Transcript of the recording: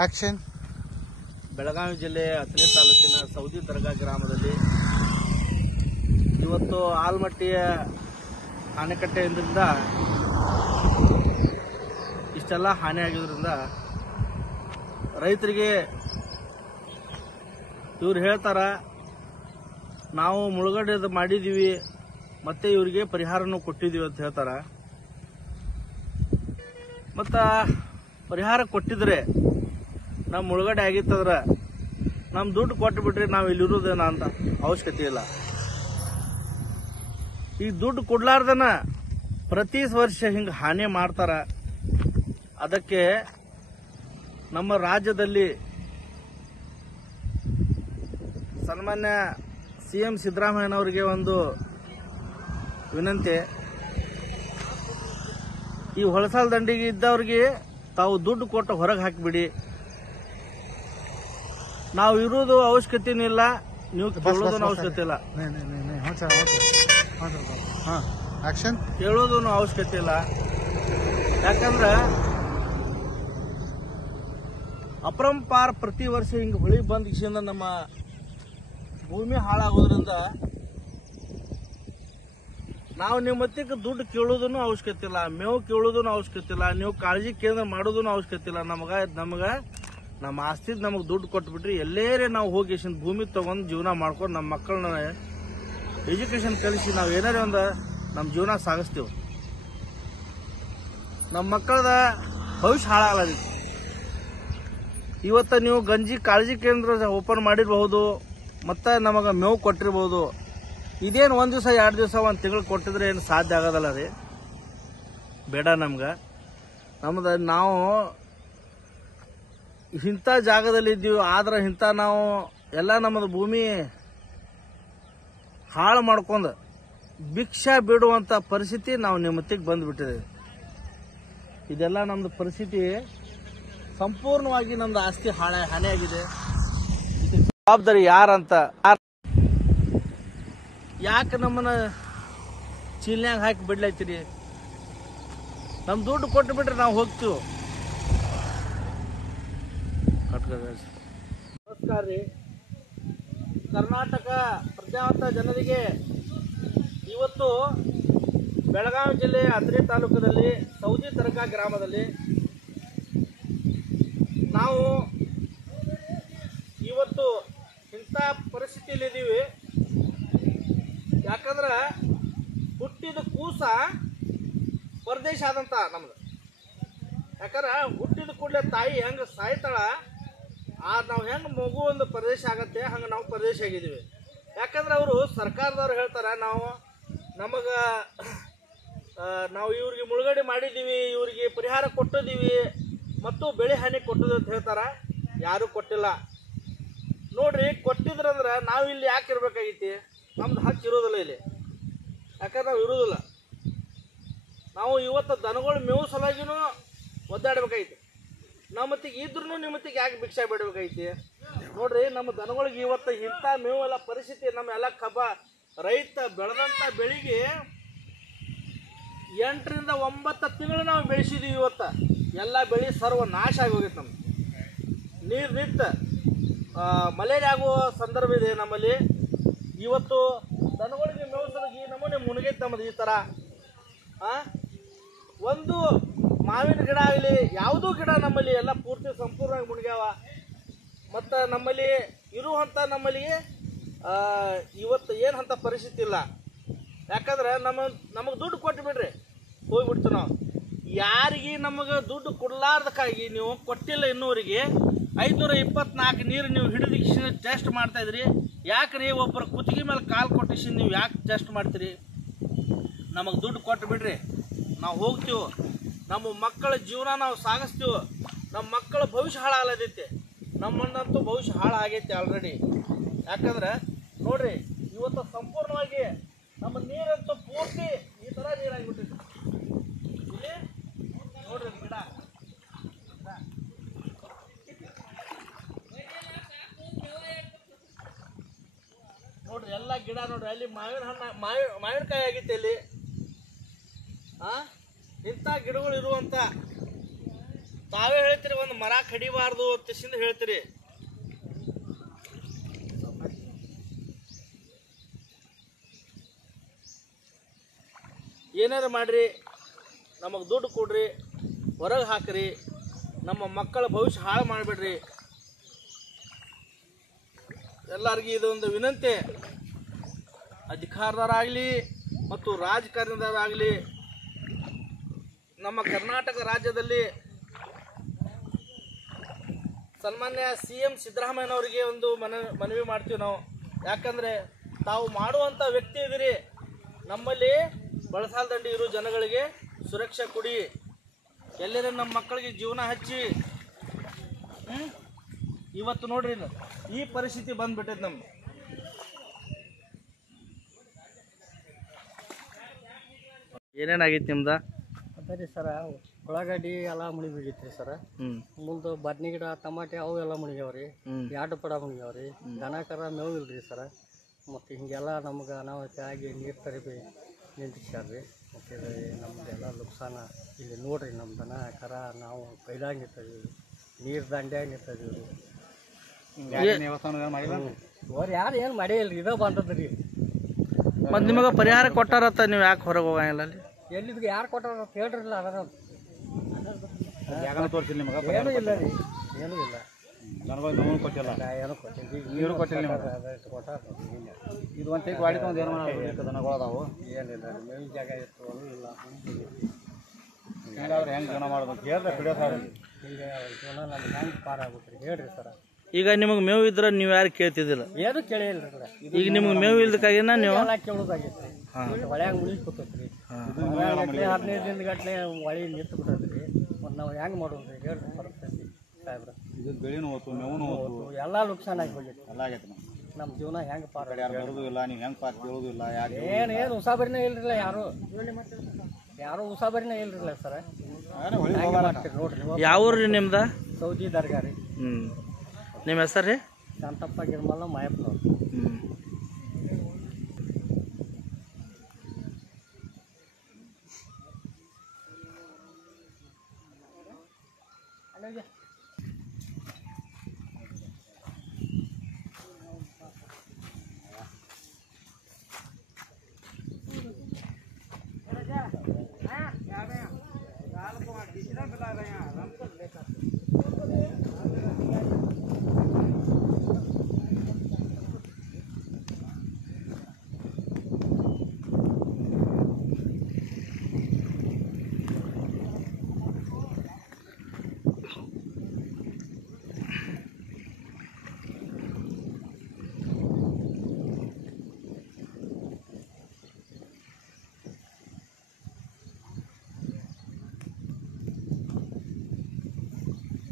Action. Belagavi ಜಿಲ್ಲೆ ಅಥಣಿ ತಾಲೂಕಿನ Saudi ದರ್ಗಾ ಗ್ರಾಮದಲ್ಲಿ ಇವತ್ತು ಆಲ್ಮಟ್ಟಿಯ ಅಣೆಕಟ್ಟೆಯಿಂದ ಇಷ್ಟೆಲ್ಲ ಹಾನಿಯಾಗಿದ್ದರಿಂದ ರೈತರಿಗೆ ಇವ್ರು ಹೇಳ್ತಾರ ನಾವು ಮುಳುಗಡೆ ಮಾಡಿದೀವಿ ಮತ್ತೆ ಇವರಿಗೆ ಪರಿಹಾರನೂ ಕೊಟ್ಟಿದ್ದೀವಿ ಅಂತ ಹೇಳ್ತಾರ. ಮತ್ತ ಪರಿಹಾರ ಕೊಟ್ಟಿದ್ರೆ ನಮ್ಮ ಮುಳುಗಡೆ ಆಗಿತ್ತಂದ್ರ ನಮ್ಮ ದುಡ್ಡು ಕೊಟ್ಟು ಬಿಟ್ರೆ ನಾವು ಇಲ್ಲಿರೋದೇನ ಅಂತ ಅವಶ್ಯಕತೆ ಇಲ್ಲ. ಈ ದುಡ್ಡು ಕೊಡ್ಲಾರ್ದನ ಪ್ರತಿ ವರ್ಷ ಹಿಂಗ ಹಾನಿ ಮಾಡ್ತಾರ. ಅದಕ್ಕೆ ನಮ್ಮ ರಾಜ್ಯದಲ್ಲಿ ಸನ್ಮಾನ್ಯ ಸಿಎಂ ಸಿದ್ದರಾಮಯ್ಯನವರಿಗೆ ಒಂದು ವಿನಂತಿ, ಈ ಹೊಳಸಾಲ ದಂಡಿಗೆ ಇದ್ದವ್ರಿಗೆ ತಾವು ದುಡ್ಡು ಕೊಟ್ಟು ಹೊರಗೆ ಹಾಕಿಬಿಡಿ. ನಾವು ಇರೋದು ಅವಶ್ಯಕತೆನೂ ಇಲ್ಲ, ನೀವು ಕೇಳೋದನ್ನು ಅವಶ್ಯಕತೆ ಇಲ್ಲ. ಕೇಳೋದನ್ನು ಅವಶ್ಯಕತೆ ಇಲ್ಲ. ಯಾಕಂದ್ರ ಅಪರಂಪಾರ ಪ್ರತಿ ವರ್ಷ ಹಿಂಗ ಹೊಳಿ ಬಂದ ಕಿಸಿಂದ ನಮ್ಮ ಭೂಮಿ ಹಾಳಾಗೋದ್ರಿಂದ ನಾವು ನಿಮ್ಮ ಮತ್ತಿಗೆ ದುಡ್ಡು ಕೇಳೋದನ್ನು ಅವಶ್ಯಕತೆ ಇಲ್ಲ, ಮೇವು ಕೇಳೋದನ್ನು ಅವಶ್ಯಕತೆ ಇಲ್ಲ, ನೀವು ಕಾಳಜಿ ಕೇಂದ್ರ ಮಾಡೋದನ್ನು ಅವಶ್ಯಕತೆ ಇಲ್ಲ. ನಮಗ ನಮ್ಮ ಆಸ್ತಿ ನಮಗೆ ದುಡ್ಡು ಕೊಟ್ಬಿಟ್ರಿ ಎಲ್ಲೇರೇ ನಾವು ಹೋಗಿ ಭೂಮಿ ತಗೊಂಡು ಜೀವನ ಮಾಡ್ಕೊಂಡು ನಮ್ಮ ಮಕ್ಕಳನ್ನ ಎಜುಕೇಶನ್ ಕಲಿಸಿ ನಾವು ಏನಾರೇ ಒಂದು ನಮ್ಮ ಜೀವನ ಸಾಗಿಸ್ತೀವಿ. ನಮ್ಮ ಮಕ್ಕಳದ ಭವಿಷ್ಯ ಹಾಳಾಗಲಿದೆ. ಇವತ್ತ ನೀವು ಗಂಜಿ ಕಾಳಜಿ ಕೇಂದ್ರ ಓಪನ್ ಮಾಡಿರಬಹುದು, ಮತ್ತೆ ನಮಗ ಮೇವು ಕೊಟ್ಟಿರಬಹುದು. ಇದೇನು ಒಂದ್ ದಿವಸ 2 ದಿವಸ 1 ತಿಂಗಳು ಕೊಟ್ಟಿದ್ರೆ ಏನು ಸಾಧ್ಯ ಆಗೋದಲ್ಲ ರೀ. ಬೇಡ ನಮ್ದು ನಾವು ಇಂಥ ಜಾಗದಲ್ಲಿ ಇದ್ದೀವಿ, ಆದ್ರೆ ಇಂಥ ನಾವು ಎಲ್ಲ ನಮ್ಮದು ಭೂಮಿ ಹಾಳು ಮಾಡ್ಕೊಂಡು ಭಿಕ್ಷಾ ಬಿಡುವಂತ ಪರಿಸ್ಥಿತಿ ನಾವು ನಿಮ್ಮತ್ತಿಗೆ ಬಂದ್ಬಿಟ್ಟಿದ್ದೇವೆ. ಇದೆಲ್ಲ ನಮ್ದು ಪರಿಸ್ಥಿತಿ ಸಂಪೂರ್ಣವಾಗಿ ನಮ್ದು ಆಸ್ತಿ ಹಾನಿಯಾಗಿದೆ. ಜವಾಬ್ದಾರಿ ಯಾರಂತ, ಯಾಕೆ ನಮ್ಮನ್ನ ಚೀಲ್ನ್ಯಾಗ ಹಾಕಿ ಬಿಡ್ಲೈತಿರಿ? ನಮ್ ದುಡ್ಡು ಕೊಟ್ಟು ಬಿಟ್ರೆ ನಾವು ಹೋಗ್ತೀವಿ. ನಮಸ್ಕಾರ ರೀ. ಕರ್ನಾಟಕ ಪ್ರಜ್ಞಾವಂತ ಜನರಿಗೆ ಇವತ್ತು ಬೆಳಗಾವಿ ಜಿಲ್ಲೆ ಅಥಣಿ ತಾಲೂಕದಲ್ಲಿ ಸೌದಿ ದರ್ಗಾ ಗ್ರಾಮದಲ್ಲಿ ನಾವು ಇವತ್ತು ಇಂಥ ಪರಿಸ್ಥಿತಿಯಲ್ಲಿ ಇದ್ದೀವಿ. ಯಾಕಂದ್ರ ಹುಟ್ಟಿದ ಕೂಸ ಪರದೇಶ ಆದಂತ ನಮ್ದು. ಯಾಕಂದ್ರ ಹುಟ್ಟಿದ ಕೂಡಲೇ ತಾಯಿ ಹೆಂಗ ಸಾಯ್ತಾಳ, ನಾವು ಹೆಂಗ ಮಗು ಒಂದು ಪ್ರದೇಶ ಆಗತ್ತೆ ಹಂಗ ನಾವು ಪ್ರದೇಶ ಆಗಿದ್ದೀವಿ. ಯಾಕಂದ್ರೆ ಅವರು ಸರ್ಕಾರದವ್ರು ಹೇಳ್ತಾರ ನಾವು ಇವ್ರಿಗೆ ಮುಳುಗಡೆ ಮಾಡಿದ್ದೀವಿ, ಇವ್ರಿಗೆ ಪರಿಹಾರ ಕೊಟ್ಟಿದ್ದೀವಿ ಮತ್ತು ಬೆಳೆ ಹಾನಿ ಕೊಟ್ಟದ ಅಂತ ಹೇಳ್ತಾರ. ಯಾರು ಕೊಟ್ಟಿಲ್ಲ ನೋಡ್ರಿ. ಕೊಟ್ಟಿದ್ರಂದ್ರ ನಾವು ಇಲ್ಲಿ ಯಾಕೆ ಇರ್ಬೇಕಾಗೈತಿ? ನಮ್ದು ಹಕ್ಕು ಇರೋದಿಲ್ಲ ಇಲ್ಲಿ. ಯಾಕಂದ್ರೆ ನಾವು ಇರೋದಿಲ್ಲ. ನಾವು ಇವತ್ತು ದನಗಳು ಮೇವು ಸಲುವಾಗಿನೂ ಒದ್ದಾಡ್ಬೇಕಾಗೈತಿ. ನಮ್ಮತ್ತಿಗೆ ಇದ್ರೂ ನಿಮ್ಮತ್ತಿಗೆ ಯಾಕೆ ಭಿಕ್ಷಾ ಬಿಡಬೇಕಾಗೈತಿ? ನೋಡ್ರಿ, ನಮ್ಮ ದನಗಳಿಗೆ ಇವತ್ತು ಇಂಥ ಮೇವು ಎಲ್ಲ ಪರಿಸ್ಥಿತಿ. ನಮ್ಮ ಎಲ್ಲ ರೈತ ಬೆಳೆದಂಥ ಬೆಳಿಗ್ಗೆ 8 ರಿಂದ 9 ತಿಂಗಳು ನಾವು ಬೆಳೆಸಿದೀವಿ. ಇವತ್ತು ಎಲ್ಲ ಬೆಳೆ ಸರ್ವ ನಾಶ ಆಗಿ ಹೋಗೈತೆ. ನಮ್ಗೆ ನೀರು ನಿಂತ ಮಲೇರಿಯಾ ಆಗುವ ಸಂದರ್ಭ ಇದೆ ನಮ್ಮಲ್ಲಿ. ಇವತ್ತು ದನಗಳಿಗೆ ಮೇವು ಈ ನಮೂನೆ ಮುಳುಗೈತೆ ನಮ್ಮದು. ಈ ಥರ ಒಂದು ಮಾವಿನ ಗಿಡ ಆಗಲಿ ಯಾವುದೂ ಗಿಡ ನಮ್ಮಲ್ಲಿ ಎಲ್ಲ ಪೂರ್ತಿ ಸಂಪೂರ್ಣವಾಗಿ ಮುಳುಗ್ಯಾವ. ಮತ್ತು ನಮ್ಮಲ್ಲಿ ಇರುವಂಥ ನಮ್ಮಲ್ಲಿಗೆ ಇವತ್ತು ಏನು ಅಂಥ ಪರಿಸ್ಥಿತಿ ಇಲ್ಲ. ಯಾಕಂದ್ರೆ ನಮಗೆ ದುಡ್ಡು ಕೊಟ್ಟು ಬಿಡ್ರಿ ಹೋಗ್ಬಿಡ್ತೀವಿ ನಾವು. ಯಾರಿಗೆ ನಮಗೆ ದುಡ್ಡು ಕೊಡಲಾರ್ದಕ್ಕಾಗಿ ನೀವು ಕೊಟ್ಟಿಲ್ಲ ಇನ್ನೂರಿಗೆ 524 ನೀರು ನೀವು ಹಿಡಿದು ಟೆಸ್ಟ್ ಮಾಡ್ತಾಯಿದ್ರಿ. ಯಾಕ್ರಿ ಒಬ್ಬರ ಕುತ್ತಿಗೆ ಮೇಲೆ ಕಾಲು ಕೊಟ್ಟಿಸಿ ನೀವು ಯಾಕೆ ಟೆಸ್ಟ್ ಮಾಡ್ತೀರಿ? ನಮಗೆ ದುಡ್ಡು ಕೊಟ್ಟು ಬಿಡ್ರಿ, ನಾವು ಹೋಗ್ತೀವಿ. ನಮ್ಮ ಮಕ್ಕಳ ಜೀವನ ನಾವು ಸಾಗಿಸ್ತೀವಿ. ನಮ್ಮ ಮಕ್ಕಳ ಭವಿಷ್ಯ ಹಾಳಾಗಲದೈತಿ. ನಮ್ಮನ್ನಂತೂ ಭವಿಷ್ಯ ಹಾಳಾಗೈತಿ ಆಲ್ರೆಡಿ. ಯಾಕಂದ್ರೆ ನೋಡ್ರಿ, ಇವತ್ತು ಸಂಪೂರ್ಣವಾಗಿ ನಮ್ಮ ನೀರಂತೂ ಪೂರ್ತಿ ಈ ಥರ ನೀರಾಗಿಬಿಟ್ಟಿದೆ. ಇಲ್ಲಿ ನೋಡ್ರಿ ಗಿಡ ನೋಡ್ರಿ, ಎಲ್ಲ ಗಿಡ ನೋಡ್ರಿ. ಅಲ್ಲಿ ಮಾವಿನಕಾಯಿ ಆಗೈತೆ ಇಲ್ಲಿ. ಇಂಥ ಗಿಡಗಳು ಇರುವಂಥ ತಾವೇ ಹೇಳ್ತೀರಿ ಒಂದು ಮರ ಕಡಿಬಾರ್ದು ಅಂತ ಹೇಳ್ತೀರಿ. ಏನಾರು ಮಾಡ್ರಿ, ನಮಗೆ ದುಡ್ಡು ಕೊಡ್ರಿ, ಹೊರಗೆ ಹಾಕ್ರಿ, ನಮ್ಮ ಮಕ್ಕಳ ಭವಿಷ್ಯ ಹಾಳು ಮಾಡಿಬಿಡ್ರಿ. ಎಲ್ಲರಿಗೂ ಇದೊಂದು ವಿನಂತಿ. ಅಧಿಕಾರದವರಾಗಲಿ ಮತ್ತು ರಾಜಕಾರಣದವರಾಗಲಿ ನಮ್ಮ ಕರ್ನಾಟಕ ರಾಜ್ಯದಲ್ಲಿ ಸನ್ಮಾನ್ಯ CM ಸಿದ್ದರಾಮಯ್ಯನವರಿಗೆ ಒಂದು ಮನವಿ ಮಾಡ್ತೀವಿ ನಾವು. ಯಾಕಂದರೆ ತಾವು ಮಾಡುವಂಥ ವ್ಯಕ್ತಿ ಇದ್ದೀರಿ. ನಮ್ಮಲ್ಲಿ ಬಳಸಾಲದಂಡಿ ಇರೋ ಜನಗಳಿಗೆ ಸುರಕ್ಷೆ ಕೊಡಿ. ಎಲ್ಲರ ನಮ್ಮ ಮಕ್ಕಳಿಗೆ ಜೀವನ ಹಚ್ಚಿ. ಇವತ್ತು ನೋಡ್ರಿ ಈ ಪರಿಸ್ಥಿತಿ ಬಂದ್ಬಿಟ್ಟೈತೆ ನಮ್ದು. ಏನೇನಾಗೈತಿ ನಿಮ್ದ? ಅದೇ ರೀ ಸರ, ಉಳ್ಳಾಗಡ್ಡಿ ಎಲ್ಲ ಮುಳಿಬಿಗೈತ್ರಿ ಸರ. ಮುಂದೆ ಬದ್ನಿ ಗಿಡ, ಟಮಾಟೆ ಅವು ಎಲ್ಲ ಮುಣಿಗ್ಯಾವ್ರಿ. ಎರಡು ಪಡ ಮುಣಿಗ್ಯಾವ್ರಿ. ದನ ಕರ ಮೇವು ಇಲ್ರಿ ಸರ. ಮತ್ತು ಹಿಂಗೆಲ್ಲ ನಮ್ಗೆ ಅನಾಹುತ ಆಗಿ ನೀರು ತರಿಬಿ ನಿಂತಿಸ್ಯಾರ್ರಿ. ಮತ್ತು ನಮ್ದೆಲ್ಲ ನುಕ್ಸಾನ ಇಲ್ಲಿ ನೋಡ್ರಿ. ನಮ್ಮ ದನ ಕರ ನಾವು ಕೈಲಾಗ ನಿಂತಿದ್ದೀವಿ, ನೀರು ದಂಡ್ಯಾಗ ನಿಂತಿದ್ದೀವಿ. ಅವ್ರು ಯಾರು ಏನು ಮಾಡೇ ಇಲ್ರಿ, ಇದೇ ಬಂದದ್ರಿ. ಮತ್ತು ನಿಮಗೆ ಪರಿಹಾರ ಕೊಟ್ಟಾರತ್ತ, ನೀವು ಯಾಕೆ ಹೊರಗೆ ಹೋಗಂಗಿಲ್ಲ? ಅಲ್ಲಿ ಎಲ್ಲಿದ್ರಿಗೆ ಯಾರು ಕೊಟ್ಟಾರ ಅಂತ ಹೇಳ್ರಿಲ್ಲ. ಅದರ ತೋರಿಸಿಲ್ಲ ನಿಮಗೆ? ಏನೂ ಇಲ್ಲ ರೀ, ಏನೂ ಇಲ್ಲ. ನನಗೂ ಕೊಟ್ಟಿಲ್ಲ, ಏನೂ ಕೊಟ್ಟಿಲ್ಲ. ನೀರು ಕೊಟ್ಟಿಲ್ಲ ನಿಮಗೆ? ಇದು ಒಂದು ಟೈಪ್ ವಾಡಿಕೆ ಒಂದು ಏನು ಮಾಡೋದು ದನಗಳದಾವು? ಏನಿಲ್ಲ ರೀ, ಮೇವಿನ ಜಾಗ ಇತ್ತು, ಅದು ಇಲ್ಲ. ಹಿಂಗಾದ್ರೆ ಹೆಂಗೆ ಜೀವನ ಮಾಡೋದು ಕೇಳಿದ್ರೆ ಬಿಡೋ ಸರ್. ಹಿಂಗೆ ಜೀವನ ನಮ್ಗೆ ಹೆಂಗೆ ಪಾರಾಗುತ್ತೆ ರೀ, ಹೇಳ್ರಿ ಸರ. ಈಗ ನಿಮಗೆ ಮೇವು ಇದ್ರೆ ನೀವು ಯಾರು ಕೇಳ್ತಿದ್ದಿಲ್ಲ? ಏನು ಕೇಳಿಲ್ಲ ರೀ. ಈಗ ನಿಮ್ಗೆ ಮೇವು ಇಲ್ದಕ್ಕಾಗಿನ ನೀವು ಎಲ್ಲ ಕೇಳೋದಾಗೈತೆ ರೀ. ಹೊಳ್ಯಾಗ ಮುಳಿ ಕೂತೈತೆ ರೀ. 15 ದಿನದ ಗಟ್ಟಲೆ ಹೊಳಿ ನಿಂತು ಬಿಟ್ಟೈತೆ ರೀ. ಮತ್ತು ನಾವು ಹೆಂಗೆ ಮಾಡೋದು ರೀ, ಹೇಳ್ರಿ ಪರಿಸ್ಥಿತಿ ಸಾಹೇಬ್ರ. ಇದು ಬೆಳೆನೂ ಹೋತು, ಮೇವೂ ಹೋತು, ಎಲ್ಲ ನುಕ್ಸಾನ ಆಗಿ ಹೋಗೈತೆ. ಎಲ್ಲ ಆಗೈತೆ. ನಮ್ಮ ಜೀವನ ಹೆಂಗೆ ಪಾರ? ಯಾರು ಬರೋದು ಇಲ್ಲ, ನೀವು ಹೆಂಗೆ ಪಾಸ್ ಕೇಳೋದು ಇಲ್ಲ. ಯಾಕೆ ಏನು ಉಸಾಬರಿನೇ ಇಲ್ರಿಲ್ಲ, ಯಾರು ಉಸಾಬರಿನೇ ಇಲ್ರಿಲ್ಲ ಸರ. ಮಾಡ್ತೀರಿ ನೋಡ್ರಿ. ಯಾವ ಊರು ನಿಮ್ದ? ಸೌದಿ ದರ್ಗಾ ರೀ. ನಿಮ್ಮ ಹೆಸರು ರೀ? ಶಾಂತಪ್ಪ ಗಿರ್ಮಲ್ಲ ಮಾಯಪ್ಪನವ್ರು.